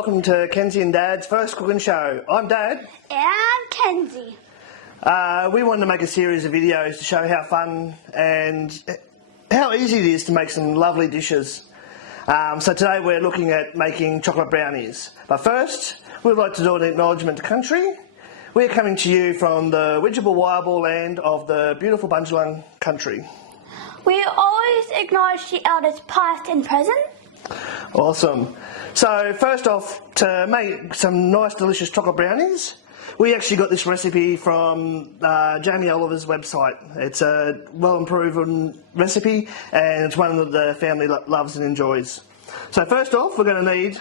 welcome to Kenzie and Dad's first cooking show. I'm Dad. And I'm Kenzie. We wanted to make a series of videos to show how fun and how easy it is to make some lovely dishes. So today we're looking at making chocolate brownies. But first, we'd like to do an acknowledgement to country. We're coming to you from the Widjabul Waiable land of the beautiful Bundjalung country. We always acknowledge the elders past and present. Awesome. So first off, to make some nice delicious chocolate brownies, we actually got this recipe from Jamie Oliver's website. It's a well-improved recipe and it's one that the family loves and enjoys. So first off, we're going to need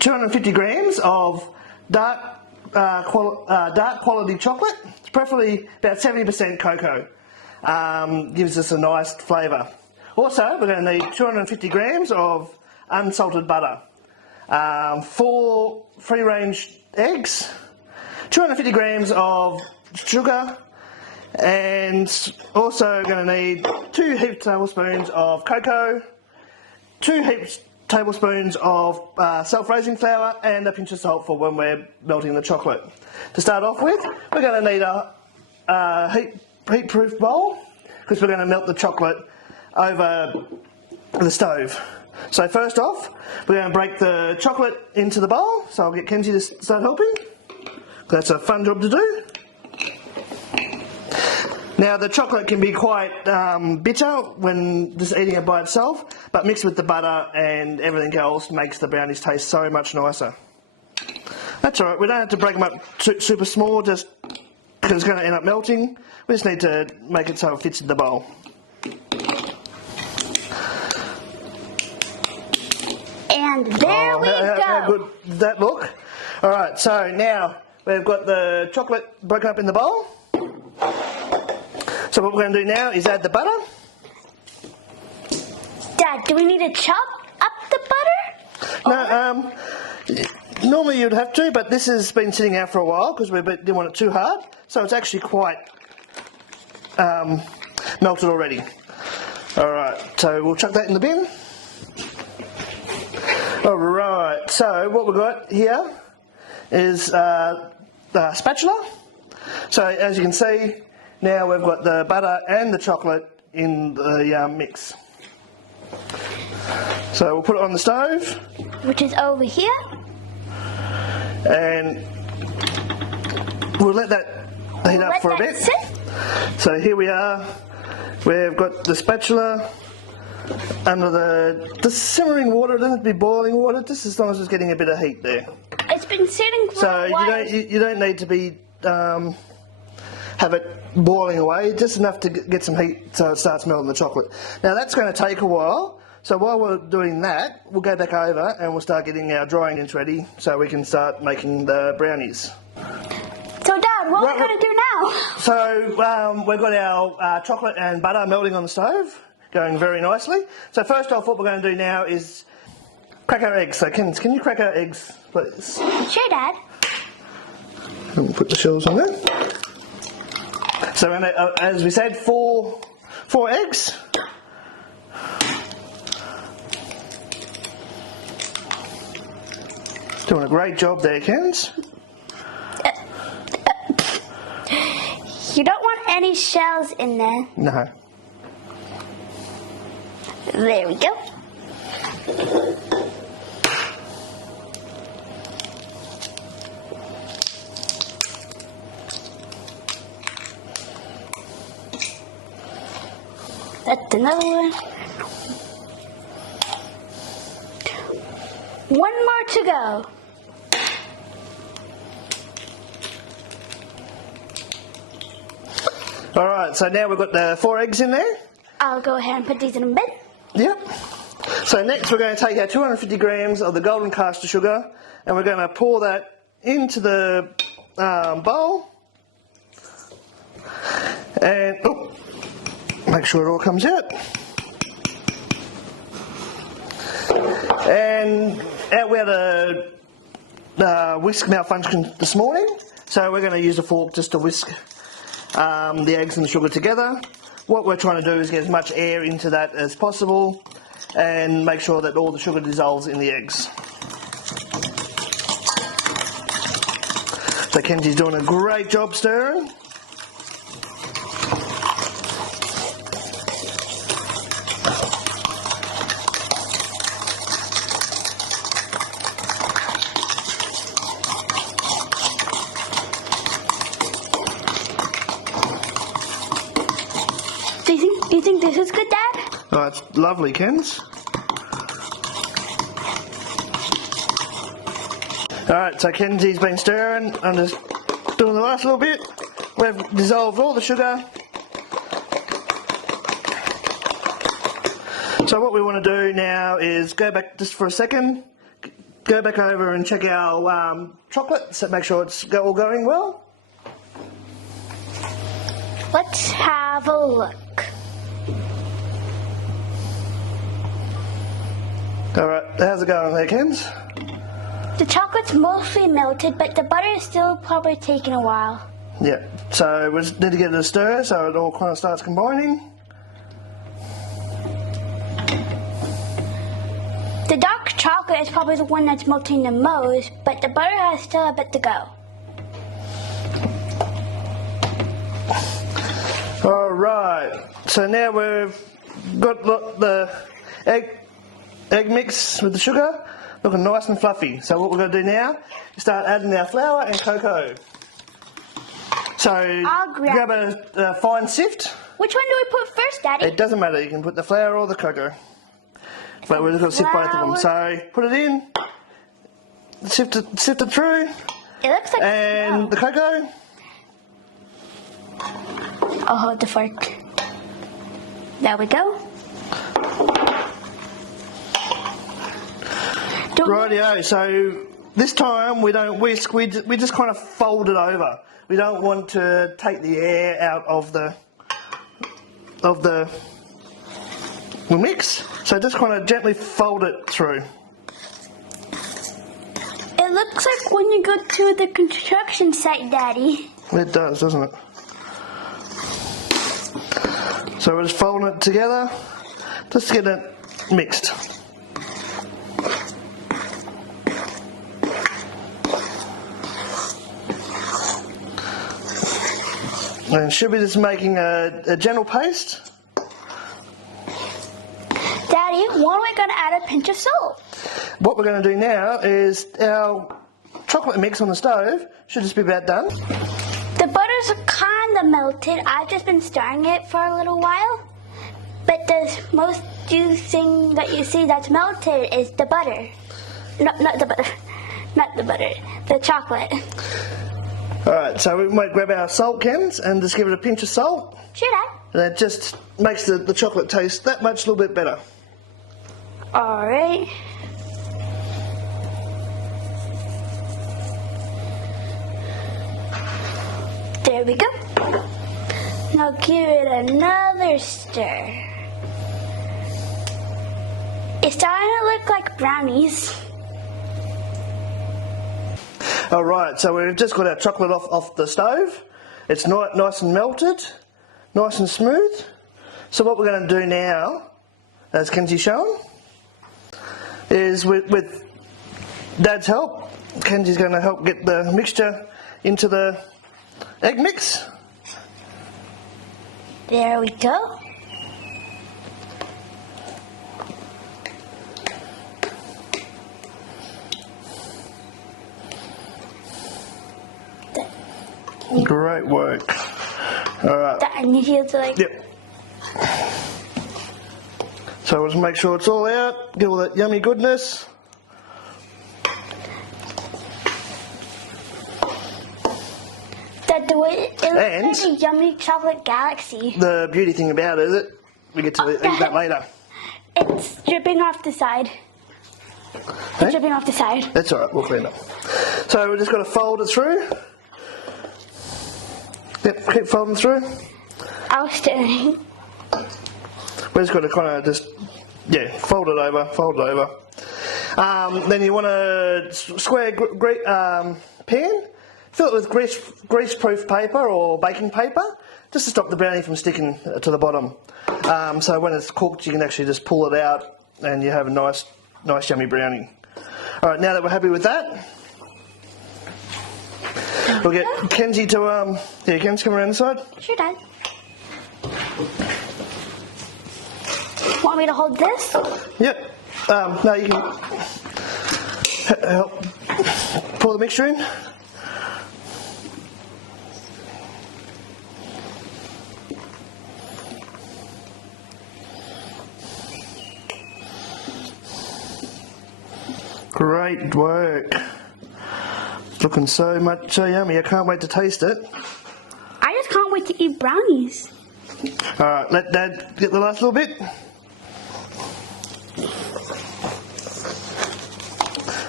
250 grams of dark quality chocolate, preferably about 70% cocoa. Gives us a nice flavour. Also, we're going to need 250 grams of unsalted butter, 4 free-range eggs, 250 grams of sugar, and also going to need 2 heaped tablespoons of cocoa, 2 heaped tablespoons of self-raising flour, and a pinch of salt for when we're melting the chocolate. To start off with, we're going to need a heat-proof bowl because we're going to melt the chocolate over the stove. So first off, we're going to break the chocolate into the bowl. So I'll get Kenzie to start helping. That's a fun job to do. Now the chocolate can be quite bitter when just eating it by itself, but mixed with the butter and everything else makes the brownies taste so much nicer. That's alright, we don't have to break them up super small just because it's going to end up melting. We just need to make it so it fits in the bowl. And there we go. How good does that look? Alright, so now we've got the chocolate broken up in the bowl. So what we're going to do now is add the butter. Dad, do we need to chop up the butter? No, normally you'd have to, but this has been sitting out for a while because we didn't want it too hard. So it's actually quite melted already. Alright, so we'll chuck that in the bin. Alright, so what we've got here is the spatula. So as you can see, now we've got the butter and the chocolate in the mix. So we'll put it on the stove. Which is over here. And we'll let that heat up for a bit. Sit. So here we are. We've got the spatula under the simmering water. It doesn't have to be boiling water, just as long as it's getting a bit of heat there. It's been sitting for a while. So you don't need to be have it boiling away, just enough to get some heat so it starts melting the chocolate. Now that's going to take a while, so while we're doing that, we'll go back over and we'll start getting our dry ingredients ready so we can start making the brownies. So Dad, what are we going to do now? So we've got our chocolate and butter melting on the stove, going very nicely. So first off, what we're going to do now is crack our eggs. So can you crack our eggs, please? Sure, Dad. And we'll put the shells on there. So we're going to, as we said, four eggs. Doing a great job there, Kens. You don't want any shells in there. No. There we go. That's another one. One more to go. Alright, so now we've got the 4 eggs in there. I'll go ahead and put these in a bin. Yep. So next we're going to take our 250 grams of the golden caster sugar and we're going to pour that into the bowl. And make sure it all comes out. And we had a whisk malfunction this morning, so we're going to use a fork just to whisk the eggs and the sugar together. What we're trying to do is get as much air into that as possible and make sure that all the sugar dissolves in the eggs. So Kenzie's doing a great job stirring. Do you think this is good, Dad? Oh, it's lovely, Kenz. Alright, so Kenzie's been stirring. I'm just doing the last little bit. We've dissolved all the sugar. So what we want to do now is go back just for a second, go back over and check our chocolate, so make sure it's all going well. Let's have a look. Alright, how's it going there, Kenz? The chocolate's mostly melted, but the butter is still probably taking a while. Yeah, so we just need to get it a stir so it all kind of starts combining. The dark chocolate is probably the one that's melting the most, but the butter has still a bit to go. Alright, so now we've got the egg mix with the sugar looking nice and fluffy. So what we're going to do now is start adding our flour and cocoa. So I'll grab a fine sift. Which one do we put first, Daddy? It doesn't matter, you can put the flour or the cocoa. But we're just going to sift both of them. So put it in, sift it through. It looks like and the cocoa. I'll hold the fork. There we go. Rightio, so this time we don't whisk, we just kind of fold it over. We don't want to take the air out of the mix, so just kind of gently fold it through. It looks like when you go to the construction site, Daddy. It does, doesn't it? So we're just folding it together, just to get it mixed. And should be just making a gentle paste. Daddy, when are we going to add a pinch of salt? What we're going to do now is our chocolate mix on the stove should just be about done. The butter's kind of melted. I've just been stirring it for a little while. But the most juicy thing that you see that's melted is the butter. No, not the butter. Not the butter. The chocolate. Alright, so we might grab our salt cans and just give it a pinch of salt. Should I? And that just makes the chocolate taste that much a little bit better. Alright. There we go. Now give it another stir. It's starting to look like brownies. Alright, so we've just got our chocolate off the stove. It's nice and melted, nice and smooth. So what we're going to do now, as Kenzie's shown, is with Dad's help, Kenzie's going to help get the mixture into the egg mix. There we go. Great work. Alright. That needs like. Yep. So we'll just make sure it's all out, get all that yummy goodness. That the way it looks like a yummy chocolate galaxy. The beauty thing about it is we get to eat that later. It's dripping off the side. It's dripping off the side. That's alright, we'll clean it up. So we're just going to fold it through. Yep, keep folding through. I was stirring. We're just going to kind of just, fold it over. Then you want a square pan, fill it with grease-proof paper or baking paper, just to stop the brownie from sticking to the bottom. So when it's cooked, you can actually just pull it out and you have a nice yummy brownie. Alright, now that we're happy with that, We'll get Kenzie to, yeah, Kenzie, come around the side. Sure, Dad. Want me to hold this? Yep. No, you can help pour the mixture in. Great work. Looking so yummy. I can't wait to taste it. I just can't wait to eat brownies. Alright, let Dad get the last little bit.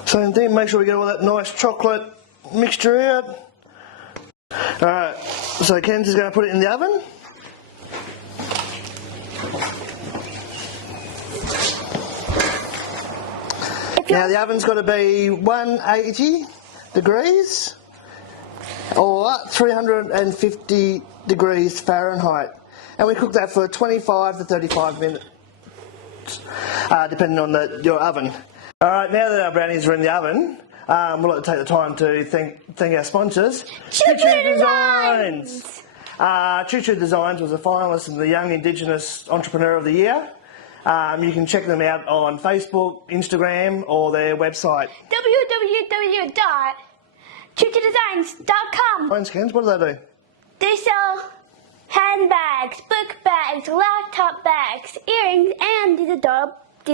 Same thing, make sure we get all that nice chocolate mixture out. Alright, so Kenzie's going to put it in the oven. Now the oven's got to be 180 degrees or 350 degrees Fahrenheit, and we cook that for 25 to 35 minutes, depending on your oven. Alright, now that our brownies are in the oven, we'd like to take the time to thank our sponsors. Choo Choo Designs! Choo Choo Designs was a finalist in the Young Indigenous Entrepreneur of the Year. You can check them out on Facebook, Instagram, or their website. www.choochoodesigns.com. What do they do? They sell handbags, book bags, laptop bags, earrings, and these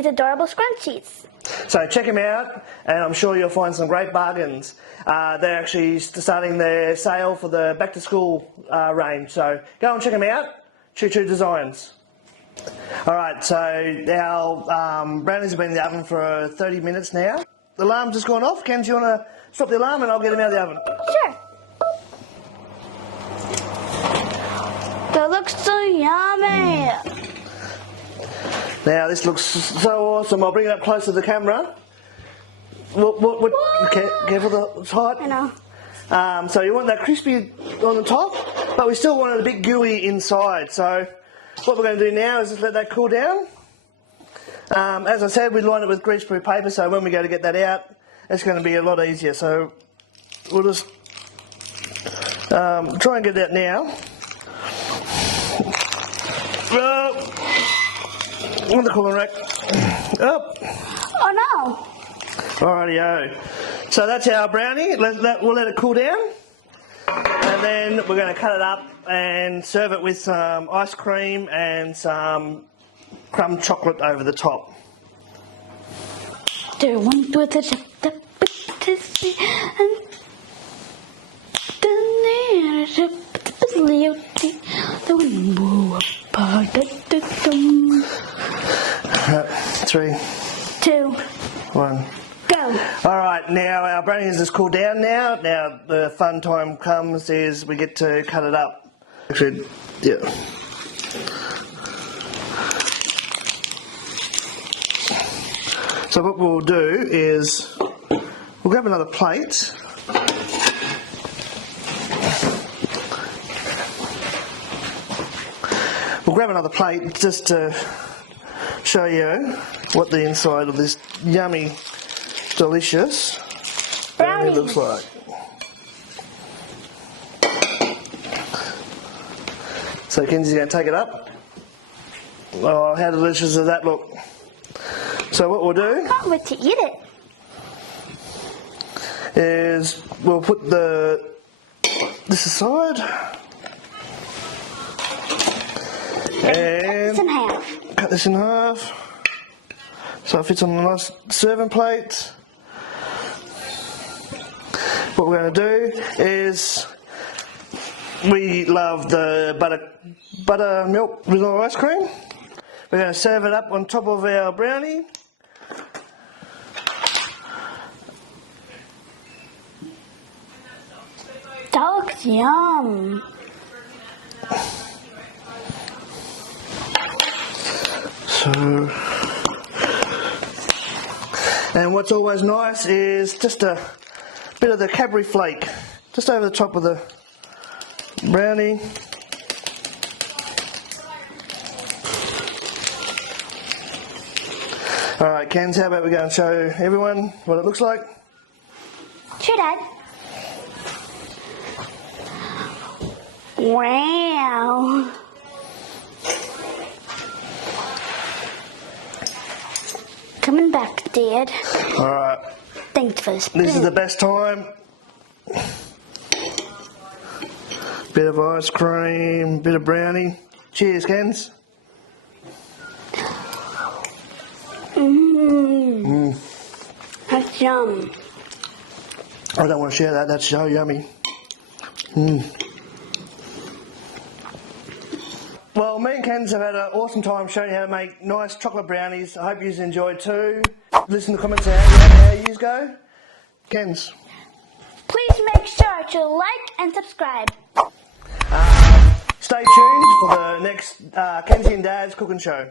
adorable scrunchies. So check them out, and I'm sure you'll find some great bargains. They're actually starting their sale for the back to school range, so go and check them out. Choo Choo Designs. Alright, so our brownies have been in the oven for 30 minutes now. The alarm's just gone off. Kenzie, you want to stop the alarm and I'll get them out of the oven? Sure. That looks so yummy. Now this looks so awesome. I'll bring it up close to the camera. Careful, it's hot. I know. So you want that crispy on the top, but we still want it a bit gooey inside. So what we're going to do now is just let that cool down. As I said, we line it with greaseproof paper, so when we go to get that out, it's going to be a lot easier. So we'll just try and get that now. On the cooling rack. Up. Oh no. Alrighty-o. So that's our brownie. We'll let it cool down. And then we're going to cut it up and serve it with some ice cream and some crumb chocolate over the top. Three, 2, 1. go. Alright, now our brownies has cooled down now. Now the fun time comes is we get to cut it up. Actually, yeah. So what we'll do is we'll grab another plate. We'll grab another plate just to show you what the inside of this yummy, delicious brownie looks like. So Kenzie's going to take it up. Oh, how delicious does that look? So what we'll do Can't wait to eat it. is we'll put this aside and It's in half. cut this in half so it fits on a nice serving plate. What we're going to do is we love the buttermilk vanilla ice cream. We're going to serve it up on top of our brownie. That looks yum. So, and what's always nice is just a bit of the Cadbury flake just over the top of the brownie. Alright, Kenz, how about we go and show everyone what it looks like? Sure, Dad. Wow. Coming back, Dad. Alright, Thanks for the spoon. this is the best time. Bit of ice cream, bit of brownie. Cheers, Kens. That's yum. I don't want to share that, that's so yummy. Well, me and Kens have had an awesome time showing you how to make nice chocolate brownies. I hope you enjoyed too. Listen to the comments how you go. Kens. Please make sure to like and subscribe. Stay tuned for the next Kenzie and Dad's cooking show.